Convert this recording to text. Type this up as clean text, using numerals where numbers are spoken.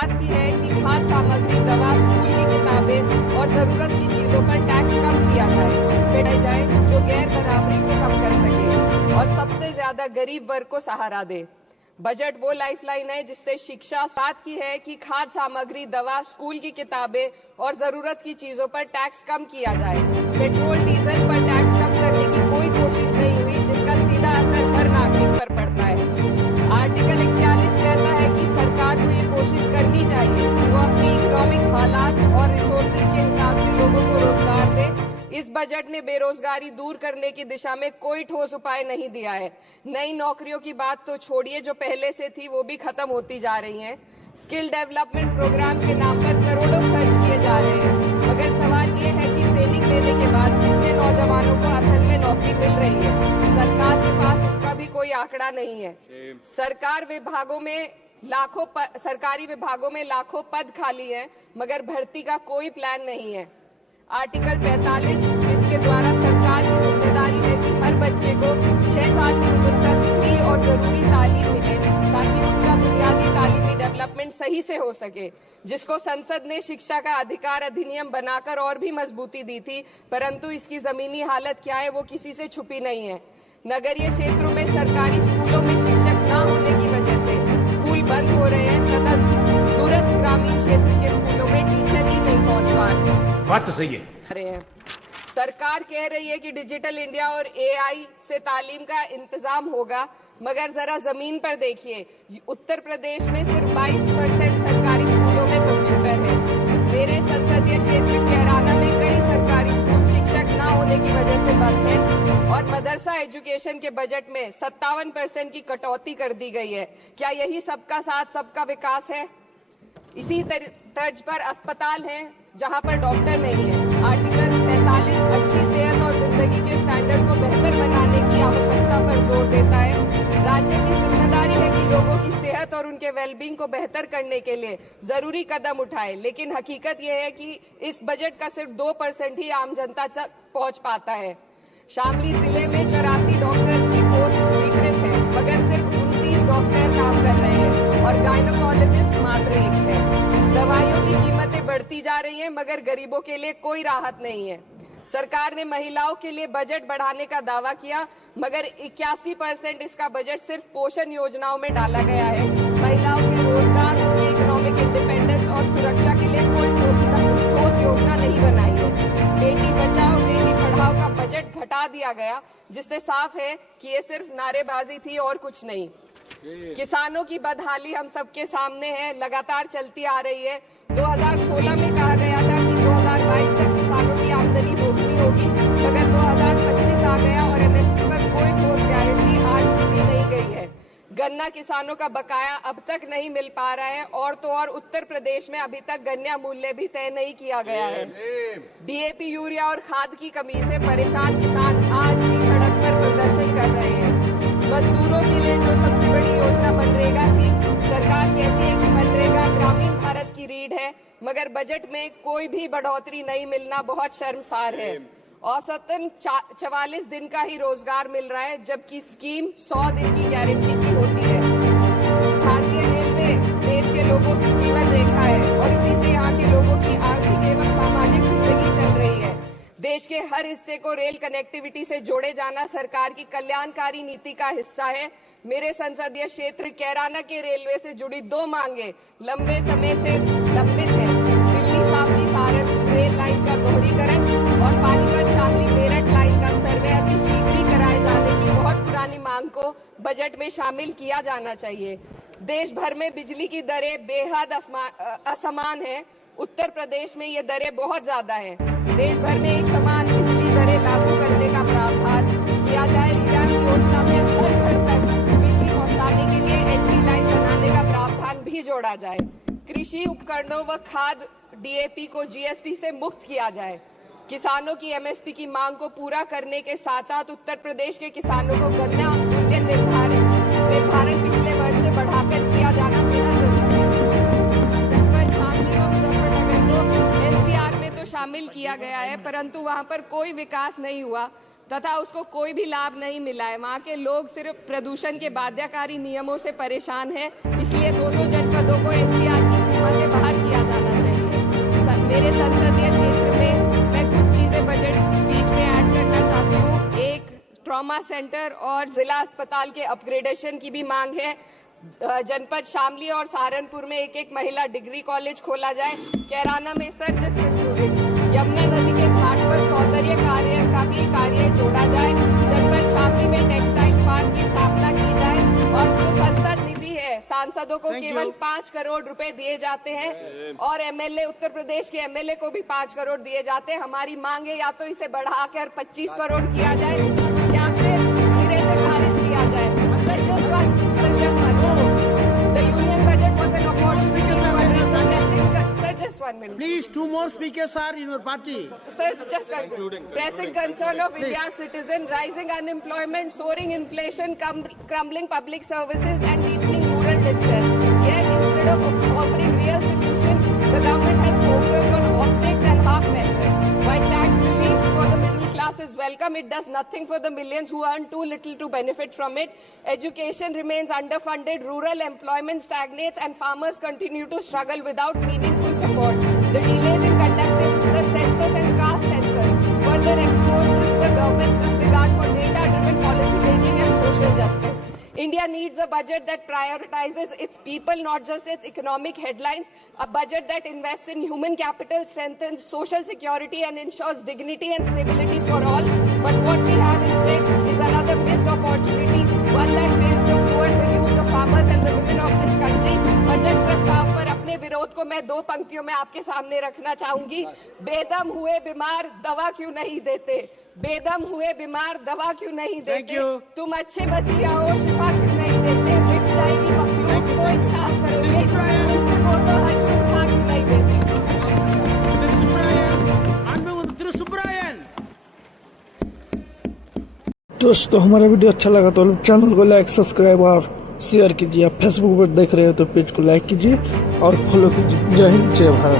बात की है कि खाद्य सामग्री, दवा, स्कूल की किताबें और जरूरत की चीजों पर टैक्स कम किया जाए जो गैर बराबरी को कम कर सके और सबसे ज्यादा गरीब वर्ग को सहारा दे। बजट वो लाइफलाइन है जिससे शिक्षा। बात की है कि खाद्य सामग्री, दवा, स्कूल की किताबें और जरूरत की चीजों पर टैक्स कम किया जाए। पेट्रोल डीजल पर टैक्स कम करने की कोई कोशिश नहीं हुई, जिसका सीधा असर हर नागरिक पर पड़ता है। आर्टिकल 41 कहता है कि सरकार को ये कोशिश करनी चाहिए कि वो अपनी इकोनॉमिक हालात और रिसोर्सेज के हिसाब से लोगों को रोजगार दे। इस बजट ने बेरोजगारी दूर करने की दिशा में कोई ठोस उपाय नहीं दिया है। नई नौकरियों की बात तो छोड़िए, जो पहले से थी वो भी खत्म होती जा रही हैं। स्किल डेवलपमेंट प्रोग्राम के नाम पर करोड़ों खर्च किए जा रहे हैं, मगर सवाल ये है कि ट्रेनिंग लेने के बाद कितने नौजवानों को असल में नौकरी मिल रही है। सरकार के पास इसका भी कोई आंकड़ा नहीं है। सरकारी विभागों में लाखों पद खाली हैं, मगर भर्ती का कोई प्लान नहीं है। आर्टिकल 45, जिसके द्वारा सरकार की जिम्मेदारी है कि हर बच्चे को 6 साल की उम्र तक फ्री और जरूरी तालीम मिले ताकि उनका बुनियादी तालीमी डेवलपमेंट सही से हो सके, जिसको संसद ने शिक्षा का अधिकार अधिनियम बनाकर और भी मजबूती दी थी, परंतु इसकी जमीनी हालत क्या है वो किसी से छुपी नहीं है। नगरीय क्षेत्रों में सरकारी स्कूलों में शिक्षक न होने की वजह से स्कूल बंद हो रहे हैं तथा दूरस्थ ग्रामीण क्षेत्र के स्कूलों में टीचर ही नहीं पहुंच पा रहे। बात तो सही है। सरकार कह रही है कि डिजिटल इंडिया और एआई से तालीम का इंतजाम होगा, मगर जरा जमीन पर देखिए, उत्तर प्रदेश में सिर्फ 22% सरकारी स्कूलों में कंप्यूटर है। मेरे संसदीय क्षेत्र कैराना में कई सरकारी स्कूल शिक्षक न होने की वजह से बंद हैं और मदरसा एजुकेशन के बजट में 57% की कटौती कर दी गई है। क्या यही सबका साथ सबका विकास है? इसी तर्ज पर अस्पताल हैं जहां पर डॉक्टर नहीं है। आर्टिकल 47 अच्छी सेहत और जिंदगी के स्टैंडर्ड को बेहतर बनाने की आवश्यकता पर जोर देता है। राज्य की जिम्मेदारी है कि लोगों की सेहत और उनके वेलबींग को बेहतर करने के लिए जरूरी कदम उठाए, लेकिन हकीकत यह है कि इस बजट का सिर्फ 2% ही आम जनता तक पहुंच पाता है। शामली जिले में 84 डॉक्टर की पोस्ट स्वीकृत है, मगर सिर्फ 29 डॉक्टर काम कर रहे हैं और गायनोकोलॉजिस्ट मात्र 1 है। दवाइयों की कीमतें बढ़ती जा रही हैं, मगर गरीबों के लिए कोई राहत नहीं है। सरकार ने महिलाओं के लिए बजट बढ़ाने का दावा किया, मगर 81% इसका बजट सिर्फ पोषण योजनाओं में डाला गया है। महिलाओं के रोजगार, उनकी इकोनॉमिक इंडिपेंडेंस और सुरक्षा के लिए कोई ठोस योजना नहीं बनाई है। बेटी बचाओ बेटी पढ़ाओ का बजट घटा दिया गया, जिससे साफ है कि ये सिर्फ नारेबाजी थी और कुछ नहीं। किसानों की बदहाली हम सबके सामने है, लगातार चलती आ रही है। 2016 में कहा गया था कि 2022 तक किसानों की आमदनी दोगुनी होगी, मगर 2025 आ गया और एमएसपी पर कोई ठोस गारंटी आज भी नहीं गई है। गन्ना किसानों का बकाया अब तक नहीं मिल पा रहा है और तो और उत्तर प्रदेश में अभी तक गन्ना मूल्य भी तय नहीं किया गया है। डीएपी, यूरिया और खाद की कमी से परेशान किसान आज भी सड़क पर प्रदर्शन कर रहे हैं। मजदूरों के लिए जो सबसे बड़ी योजना मनरेगा थी, सरकार कहती है कि मनरेगा ग्रामीण भारत की रीढ़ है, मगर बजट में कोई भी बढ़ोतरी नहीं मिलना बहुत शर्मसार है। औसतन 44 दिन का ही रोजगार मिल रहा है, जबकि स्कीम 100 दिन की गारंटी की होती है। भारतीय रेलवे देश के लोगों की जीवन रेखा है और इसी से यहाँ के लोगों की आर्थिक एवं सामाजिक जिंदगी चल रही है। देश के हर हिस्से को रेल कनेक्टिविटी से जोड़े जाना सरकार की कल्याणकारी नीति का हिस्सा है। मेरे संसदीय क्षेत्र कैराना के रेलवे से जुड़ी 2 मांगे लंबे समय से लंबित है। दिल्ली शामली सहारनपुर रेल लाइन का दोहरीकरण और पानीपत शामली मेरठ लाइन का सर्वे अति शीघ्र ही कराए जाने की बहुत पुरानी मांग को बजट में शामिल किया जाना चाहिए। देश भर में बिजली की दरें बेहद असमान है। उत्तर प्रदेश में ये दरें बहुत ज्यादा है। देश भर में एक समान बिजली दरें लागू करने का प्रावधान किया जाए। रिवाम्प योजना में हर घर तक बिजली पहुंचाने के लिए एलटी लाइन बनाने का प्रावधान भी जोड़ा जाए। कृषि उपकरणों व खाद डीएपी को जीएसटी से मुक्त किया जाए। किसानों की एमएसपी की मांग को पूरा करने के साथ साथ उत्तर प्रदेश के किसानों को गन्ना मूल्य निर्धारण पिछले वर्ष से बढ़ाकर किया जाना बेहद जरूरी है। एनसीआर में तो शामिल किया गया है, परंतु वहां पर कोई विकास नहीं हुआ तथा उसको कोई भी लाभ नहीं मिला है। वहां के लोग सिर्फ प्रदूषण के बाध्यकारी नियमों से परेशान हैं, इसलिए दोनों जनपदों को एनसीआर की सीमा ट्रॉमा सेंटर और जिला अस्पताल के अपग्रेडेशन की भी मांग है। जनपद शामली और सहारनपुर में एक महिला डिग्री कॉलेज खोला जाए। कैराना में यमुना नदी के घाट पर सौंदर्य कार्य का भी कार्य जोड़ा जाए। जनपद शामली में टेक्सटाइल पार्क की स्थापना की जाए और जो संसद निधि है सांसदों को केवल 5 करोड़ रुपए दिए जाते हैं और एमएलए उत्तर प्रदेश के एमएलए को भी 5 करोड़ दिए जाते हैं। हमारी मांग है या तो इसे बढ़ाकर 25 करोड़ किया जाए या फिर सिरे से खारिज किया जाए। Sir the union budget was an opportunity to address the pressing. Sir, just 1 minute. Please, 2 more speakers are in your party. Sir, just pressing concern of India's citizen, rising unemployment, soaring inflation, crumbling public services and deepening rural distress. Yet, instead of offering real solution, the government has focused on optics and half measures. While tax relief for the middle class is welcome, it does nothing for the millions who earn too little to benefit from it. Education remains underfunded, rural employment stagnates, and farmers continue to struggle without meaningful support. The delays in conducting the census and caste census further exposes the government's disregard for data-driven policy making and social justice. India needs a budget that prioritizes its people, not just its economic headlines. A budget that invests in human capital, strengthens social security, and ensures dignity and stability for all. But what we have instead is another missed opportunity, one that fails the poor, the youth, the farmers, and the women of this country. Budget प्रस्ताव पर अपने विरोध को मैं 2 पंक्तियों में आपके सामने रखना चाहूंगी। बेदम हुए बीमार दवा क्यों नहीं देते? बेदम हुए बीमार दवा क्यों नहीं देते? तुम अच्छे बसिया हो शिफा क्यों नहीं देते? मिट जाएगी मखलूक को इंसाफ करोगे, तुमसे वो तो हश्र उठा क्यों नहीं देते? दोस्तों हमारा वीडियो अच्छा लगा तो चैनल को लाइक सब्सक्राइब और शेयर कीजिए। आप फेसबुक पर देख रहे हो तो पेज को लाइक कीजिए और फॉलो कीजिए। जय हिंद जय भारत।